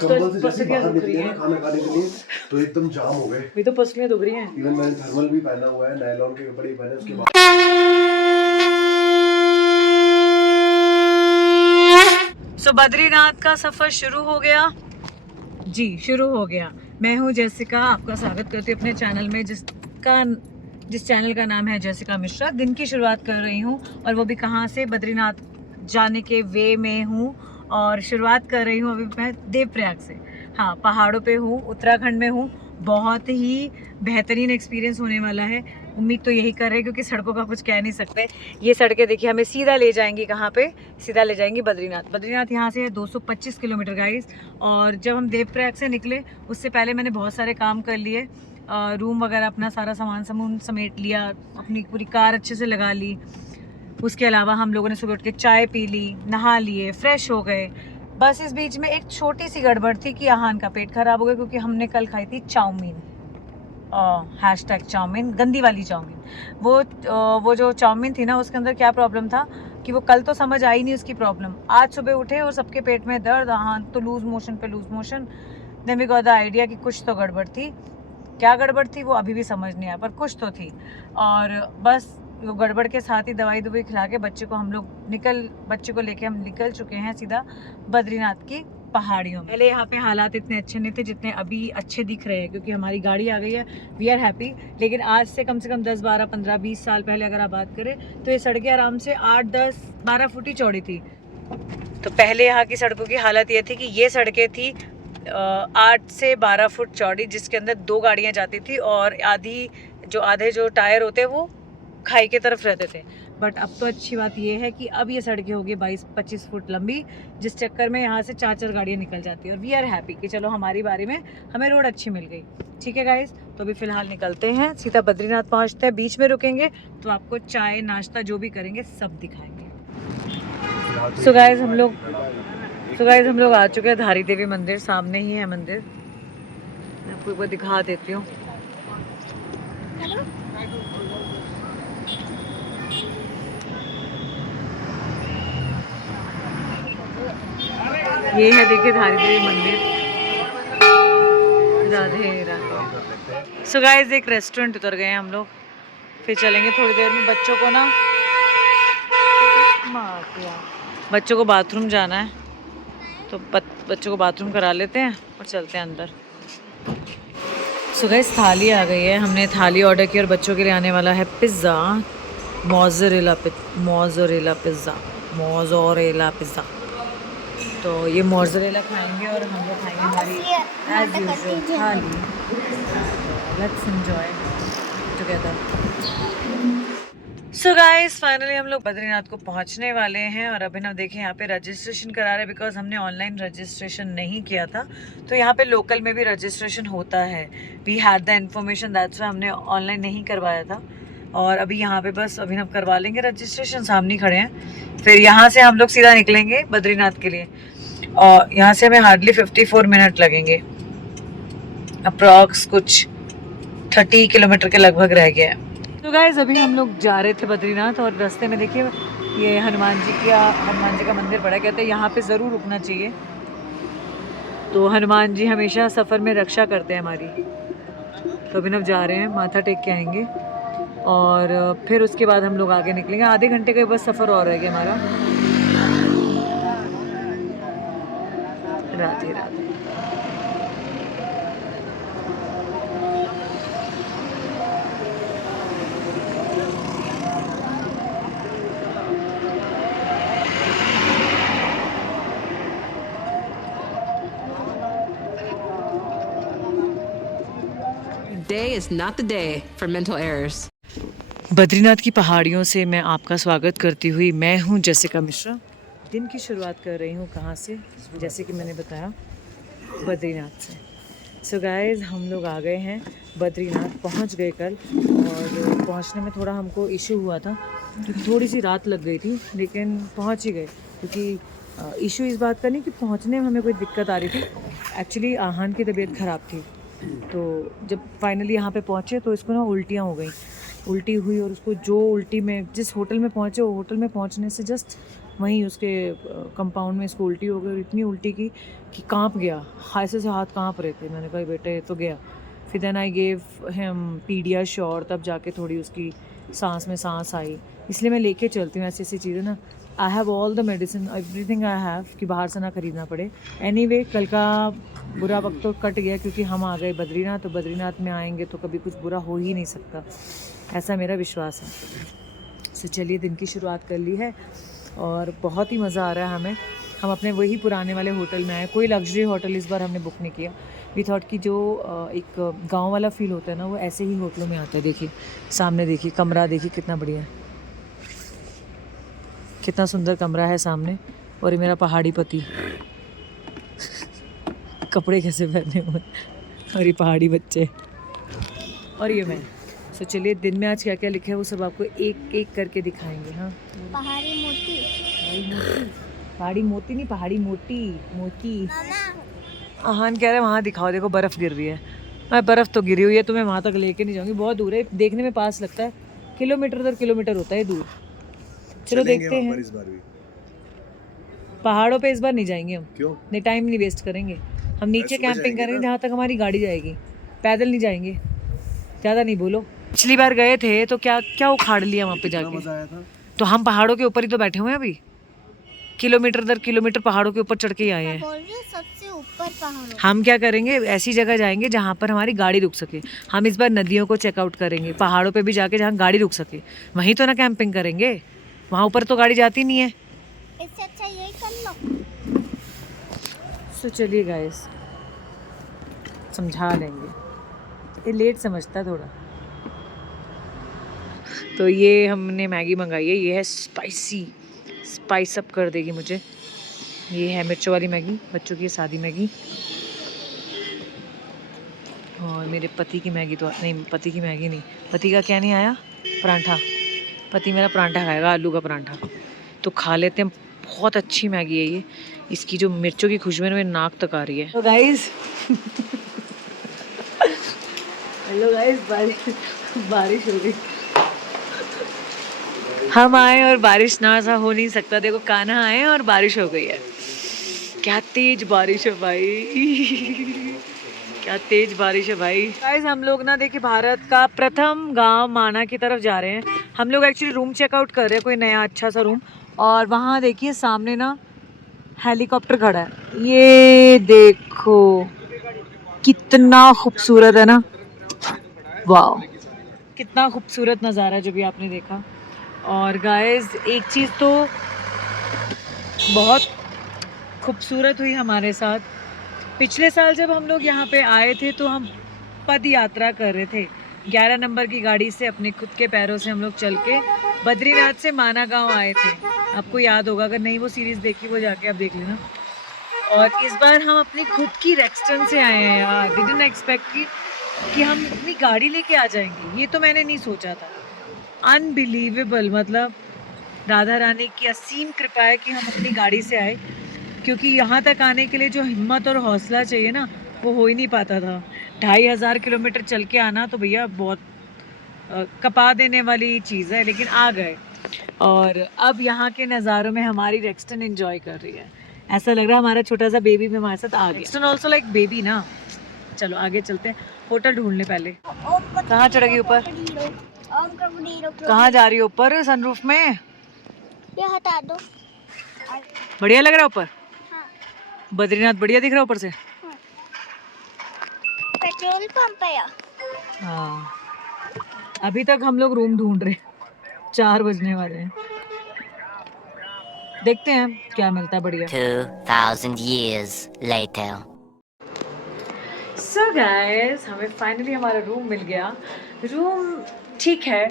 कंबल से जैसे बाहर निकले ना खाना खाने के लिए तो एकदम जाम हो गए। ये तो पसलियां दुख रही हैं। इवन मैंने थर्मल भी पहना हुआ है, नायलॉन के कपड़े पहने उसके बाद। सो बद्रीनाथ का सफर शुरू हो गया जी, शुरू हो गया। मैं हूँ जैसिका, आपका स्वागत करती हूँ अपने चैनल में जिस चैनल का नाम है जैसिका मिश्रा। दिन की शुरुआत कर रही हूँ और वो भी कहाँ से, बद्रीनाथ जाने के वे में हूँ और शुरुआत कर रही हूँ अभी मैं देवप्रयाग से। हाँ, पहाड़ों पे हूँ, उत्तराखंड में हूँ। बहुत ही बेहतरीन एक्सपीरियंस होने वाला है, उम्मीद तो यही कर रहे हैं क्योंकि सड़कों का कुछ कह नहीं सकते। ये सड़कें देखिए हमें सीधा ले जाएंगी कहाँ पे, सीधा ले जाएंगी बद्रीनाथ। बद्रीनाथ यहाँ से है 225 किलोमीटर गाइस। और जब हम देवप्रयाग से निकले उससे पहले मैंने बहुत सारे काम कर लिए, रूम वगैरह अपना सारा सामान समेट लिया, अपनी पूरी कार अच्छे से लगा ली। उसके अलावा हम लोगों ने सुबह उठ के चाय पी ली, नहा लिए, फ्रेश हो गए। बस इस बीच में एक छोटी सी गड़बड़ थी कि आहान का पेट खराब हो गया क्योंकि हमने कल खाई थी चाउमीन, हैशटैग चाउमीन, गंदी वाली चाउमीन। वो जो चाउमीन थी ना उसके अंदर क्या प्रॉब्लम था कि वो कल तो समझ आई नहीं उसकी प्रॉब्लम। आज सुबह उठे और सबके पेट में दर्द, आहान तो loose motion. Then we got the idea कि कुछ तो गड़बड़ थी। क्या गड़बड़ थी वो अभी भी समझ नहीं आया, पर कुछ तो थी। और बस वो गड़बड़ के साथ ही दवाई खिला के बच्चे को लेके हम निकल चुके हैं सीधा बद्रीनाथ की पहाड़ियों में। पहले यहाँ पे हालात इतने अच्छे नहीं थे जितने अभी अच्छे दिख रहे हैं क्योंकि हमारी गाड़ी आ गई है, वी आर हैप्पी। लेकिन आज से कम 10, 12, 15, 20 साल पहले अगर आप बात करें तो ये सड़कें आराम से 8, 10, 12 फुट ही चौड़ी थी। तो पहले यहाँ की सड़कों की हालत ये थी कि ये सड़कें थी 8 से 12 फुट चौड़ी, जिसके अंदर 2 गाड़ियाँ जाती थी और आधे जो टायर होते वो खाई के तरफ रहते थे। बट अब तो अच्छी बात ये है कि अब ये सड़कें होगी 22-25 फुट लंबी, जिस चक्कर में यहाँ से 4 गाड़ियाँ निकल जाती है। और वी आर हैप्पी कि चलो हमारी बारी में हमें रोड अच्छी मिल गई। ठीक है गाइस, तो अभी फ़िलहाल निकलते हैं, सीधा बद्रीनाथ पहुँचते हैं। बीच में रुकेंगे तो आपको चाय नाश्ता जो भी करेंगे सब दिखाएंगे। सो गाइस हम लोग आ चुके हैं धारी देवी मंदिर, सामने ही है मंदिर। मैं आपको एक बार दिखा देती हूँ। ये है देखिए धारी देवी मंदिर। राधे राधे। सो गाइस एक रेस्टोरेंट उतर गए हैं हम लोग, फिर चलेंगे थोड़ी देर में। बच्चों को बाथरूम जाना है तो बच्चों को बाथरूम करा लेते हैं और चलते हैं अंदर। सो गाइस थाली आ गई है, हमने थाली ऑर्डर की और बच्चों के लिए आने वाला है पिज़्ज़ा, मोज़रेला पिज़्ज़ा। तो ये मोज़रेला खाएंगे और हम लोग खाएंगे हमारी एज यूजुअल थाली। Let's enjoy together. So guys finally हम लोग बद्रीनाथ को पहुंचने वाले हैं और अभी ना देखें यहाँ पे रजिस्ट्रेशन करा रहे हैं बिकॉज हमने ऑनलाइन रजिस्ट्रेशन नहीं किया था। तो यहाँ पे लोकल में भी रजिस्ट्रेशन होता है, we had the information, that's why हमने ऑनलाइन नहीं करवाया था। और अभी यहाँ पे बस अभी हम करवा लेंगे रजिस्ट्रेशन, सामने खड़े हैं। फिर यहाँ से हम लोग सीधा निकलेंगे बद्रीनाथ के लिए और यहाँ से हमें हार्डली 54 मिनट लगेंगे, अप्रॉक्स कुछ 30 किलोमीटर के लगभग रह गया है। तो गाइस अभी हम लोग जा रहे थे बद्रीनाथ और रास्ते में देखिए ये हनुमान जी का मंदिर पड़ा, कहते हैं यहाँ पे ज़रूर रुकना चाहिए। तो हनुमान जी हमेशा सफ़र में रक्षा करते हैं हमारी। तो अभी हम जा रहे हैं, माथा टेक के आएंगे और फिर उसके बाद हम लोग आगे निकलेंगे। आधे घंटे का बस सफ़र और रह गया हमारा। Radhe Radhe. Today is not the day for mental errors. Badrinath की पहाड़ियों से मैं आपका स्वागत करती हुई मैं हूँ जैसिका मिश्रा। दिन की शुरुआत कर रही हूँ कहाँ से, जैसे कि मैंने बताया बद्रीनाथ से। सो गाइस हम लोग आ गए हैं बद्रीनाथ, पहुँच गए कल। और पहुँचने में थोड़ा हमको इशू हुआ था क्योंकि थोड़ी सी रात लग गई थी, लेकिन पहुँच ही गए। क्योंकि इशू इस बात का नहीं कि पहुँचने में हमें कोई दिक्कत आ रही थी, एक्चुअली आहान की तबीयत ख़राब थी। तो जब फाइनली यहाँ पे पहुँचे तो इसको ना उल्टियाँ हो गई, उल्टी हुई। और उसको जिस होटल में पहुँचे वो होटल में पहुँचने से जस्ट वहीं उसके कंपाउंड में इसको उल्टी हो गई और इतनी उल्टी की कि कांप गया, ऐसे से हाथ कांप रहे थे। मैंने कहा बेटे ये तो गया। फिर then I gave him PediaSure, तब जाके थोड़ी उसकी सांस में सांस आई। इसलिए मैं लेके चलती हूँ ऐसी ऐसी चीज़ें ना। I have all the medicine, everything I have, कि बाहर से ना खरीदना पड़े। एनीवे कल का बुरा वक्त तो कट गया क्योंकि हम आ गए बद्रीनाथ। तो बद्रीनाथ में आएंगे तो कभी कुछ बुरा हो ही नहीं सकता, ऐसा मेरा विश्वास है। तो चलिए दिन की शुरुआत कर ली है और बहुत ही मज़ा आ रहा है हमें। हम अपने वही पुराने वाले होटल में आए, कोई लग्जरी होटल इस बार हमने बुक नहीं किया। वी थॉट कि जो एक गांव वाला फील होता है ना, वो ऐसे ही होटलों में आता है। देखिए सामने, देखिए कमरा, देखिए कितना बढ़िया है, कितना सुंदर कमरा है सामने। और ये मेरा पहाड़ी पति कपड़े कैसे पहने हुए, और ये पहाड़ी बच्चे, और ये मैं। तो चलिए दिन में आज क्या क्या लिखा है वो सब आपको एक एक करके दिखाएंगे। हाँ, पहाड़ी मोती। पहाड़ी मोती नहीं, पहाड़ी मोटी मोती। आहान कह रहे हैं वहाँ दिखाओ, देखो बर्फ़ गिर रही है। मैं बर्फ़ तो गिरी हुई है, तुम्हें वहाँ तक लेके नहीं जाऊँगी, बहुत दूर है। देखने में पास लगता है, किलोमीटर दर किलोमीटर होता है दूर। चलो देखते हैं। इस बार भी पहाड़ों पे इस बार नहीं जाएंगे हम, क्यों? नहीं टाइम नहीं वेस्ट करेंगे। हम नीचे सुबह कैंपिंग जाएंगे करेंगे ना। जहाँ तक हमारी गाड़ी जाएगी, पैदल नहीं जाएंगे। ज़्यादा नहीं बोलो। पिछली बार गए थे तो क्या क्या उखाड़ लिया वहाँ पे कितना जाके। मजा आया था। तो हम पहाड़ों के ऊपर ही तो बैठे हुए हैं अभी, किलोमीटर दर किलोमीटर पहाड़ों के ऊपर चढ़ के ही आए हैं। बोल रही हूँ सबसे ऊपर पहाड़। हम क्या करेंगे, ऐसी जगह जाएंगे जहाँ पर हमारी गाड़ी रुक सके। हम इस बार नदियों को चेकआउट करेंगे, पहाड़ों पे भी जाके जहाँ गाड़ी रुक सके वहीं तो ना कैंपिंग करेंगे। वहाँ ऊपर तो गाड़ी जाती नहीं है। इससे अच्छा यही कर लो। तो चलिए गाइस, समझा लेंगे, ये लेट समझता है थोड़ा। तो ये हमने मैगी मंगाई है, ये है स्पाइसी, स्पाइस अप कर देगी मुझे। ये है मिर्चों वाली मैगी, बच्चों की सादी मैगी। और मेरे पति की मैगी तो नहीं, पति की मैगी नहीं, पति का क्या नहीं आया, परांठा। पति मेरा परांठा खाएगा, आलू का परांठा। तो खा लेते हैं, बहुत अच्छी मैगी है ये। इसकी जो मिर्चों की खुशबू है मेरे नाक तक आ रही है। तो गाइस हेलो गाइस, बारिश हो गई। हम आए और बारिश ना ऐसा हो नहीं सकता। देखो कान्हा आए और बारिश हो गई है। क्या तेज बारिश है भाई क्या तेज बारिश है भाई। गाइस हम लोग ना देखिए भारत का प्रथम गांव माना की तरफ जा रहे हैं। हम लोग एक्चुअली रूम चेकआउट कर रहे हैं, कोई नया अच्छा सा रूम। और वहाँ देखिए सामने ना हेलीकॉप्टर खड़ा है, ये देखो कितना खूबसूरत है ना, वाह कितना खूबसूरत नज़ारा जो भी आपने देखा। और गाइस एक चीज़ तो बहुत खूबसूरत हुई हमारे साथ। पिछले साल जब हम लोग यहाँ पे आए थे तो हम पद यात्रा कर रहे थे, 11 नंबर की गाड़ी से अपने खुद के पैरों से हम लोग चल के बद्रीनाथ से माना गाँव आए थे। आपको याद होगा, अगर नहीं वो सीरीज़ देखी वो जाके आप देख लेना। और इस बार हम अपनी खुद की रेक्सटन से आए हैं यार। डिडंट एक्सपेक्ट कि हम अपनी गाड़ी लेके आ जाएंगे, ये तो मैंने नहीं सोचा था। अनबिलीवेबल, मतलब राधा रानी की असीम कृपा है कि हम अपनी गाड़ी से आए, क्योंकि यहाँ तक आने के लिए जो हिम्मत और हौसला चाहिए ना, वो हो ही नहीं पाता था। 2500 किलोमीटर चल के आना तो भैया बहुत कपा देने वाली चीज़ है, लेकिन आ गए। और अब यहाँ के नज़ारों में हमारी रेक्सटन एंजॉय कर रही है। ऐसा लग रहा है हमारा छोटा सा बेबी भी हमारे साथ आ गया। रेक्सटन ऑल्सो लाइक बेबी ना। चलो आगे चलते हैं, होटल ढूंढने पहले। कहाँ चढ़ेगी ऊपर, कहाँ जा रही हो ऊपर, सनरूफ में? ये हटा दो। बढ़िया लग रहा है ऊपर? हाँ। बद्रीनाथ बढ़िया दिख रहा है ऊपर से? पेट्रोल पंप है। हाँ, अभी तक हम लोग रूम ढूंढ रहे, 4 बजने वाले हैं। देखते हैं क्या मिलता है बढ़िया। 2000 years later. So guys, हमें फाइनली हमारा रूम मिल गया। रूम ठीक है,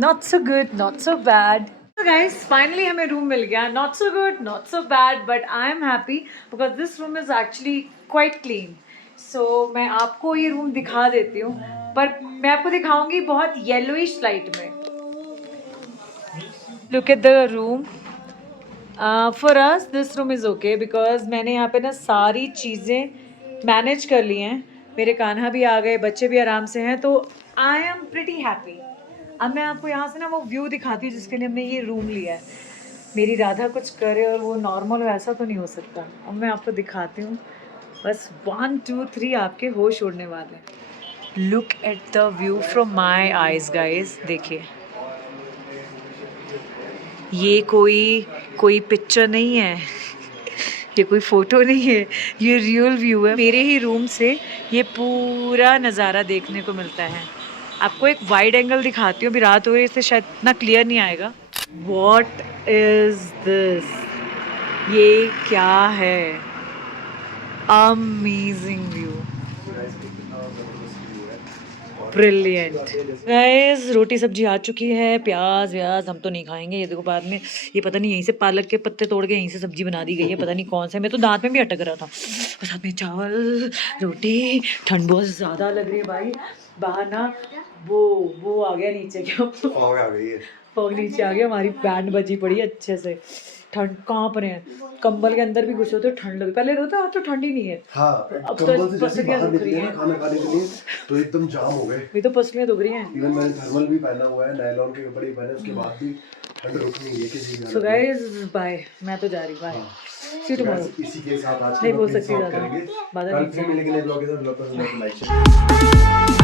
not so good, not so bad. So guys, finally हमें रूम मिल गया, not so good, not so bad, but I am happy because this room is actually quite clean. So मैं आपको ये room दिखा देती हूँ, पर मैं आपको दिखाऊंगी बहुत येलोइश लाइट में। Look at the room. For us this room is okay because मैंने यहाँ पे ना सारी चीज़ें मैनेज कर ली हैं। मेरे कान्हा भी आ गए, बच्चे भी आराम से हैं, तो आई एम प्रिटी हैप्पी। अब मैं आपको यहाँ से ना वो व्यू दिखाती हूँ जिसके लिए हमने ये रूम लिया है। मेरी राधा कुछ करे और वो नॉर्मल वैसा तो नहीं हो सकता। अब मैं आपको दिखाती हूँ, बस 1 2 3 आपके होश उड़ने वाले हैं। Look at the view from my eyes guys, देखिए ये कोई पिक्चर नहीं है, ये कोई फ़ोटो नहीं है, ये रियल व्यू है। मेरे ही रूम से ये पूरा नज़ारा देखने को मिलता है। आपको एक वाइड एंगल दिखाती हूँ, अभी रात हो रही है इससे शायद इतना क्लियर नहीं आएगा। What is this? ये क्या है? Amazing view, brilliant guys. रोटी सब्जी आ चुकी है, प्याज व्याज हम तो नहीं खाएंगे। ये देखो बाद में ये पता नहीं यहीं से पालक के पत्ते तोड़ के यहीं से सब्जी बना दी गई है, पता नहीं कौन सा। मैं तो दांत में भी अटक रहा था। और साथ में चावल रोटी। ठंड बहुत ज़्यादा लग रही है भाई, बाहर ना वो आ गया नीचे, क्या फॉग आ गई है, फॉग नीचे आ गया। हमारी बैंड बजी पड़ी है अच्छे से। ठंड कांप रहे हैं, कंबल के अंदर भी घुसे होते ठंड लग। पहले रोता, अब तो ठंड ही नहीं है। हाँ, अब तो कंबल से जैसे पसलियाँ बाहर दुख रही निकले ना हैं। खाना खाने के लिए तो एकदम जाम हो गए। अभी तो पसलियाँ दुख रही हैं। इवन मैंने थर्मल भी पहना हुआ है, नायलॉन के कपड़े पहने, उसके बाद भी ठंड रुक नहीं है किसी भी सो हालत में। गाइस बाय, मैं तो जा रही, बाय। सी तो टुमारो। guys, इसी के साथ आज नहीं के बोल ब्लॉग सकती को ज़्यादा। करेंगे। बादल कल नीचे। फिर मिलेंगे नए ब्लॉग के साथ। ब्लॉग को लाइक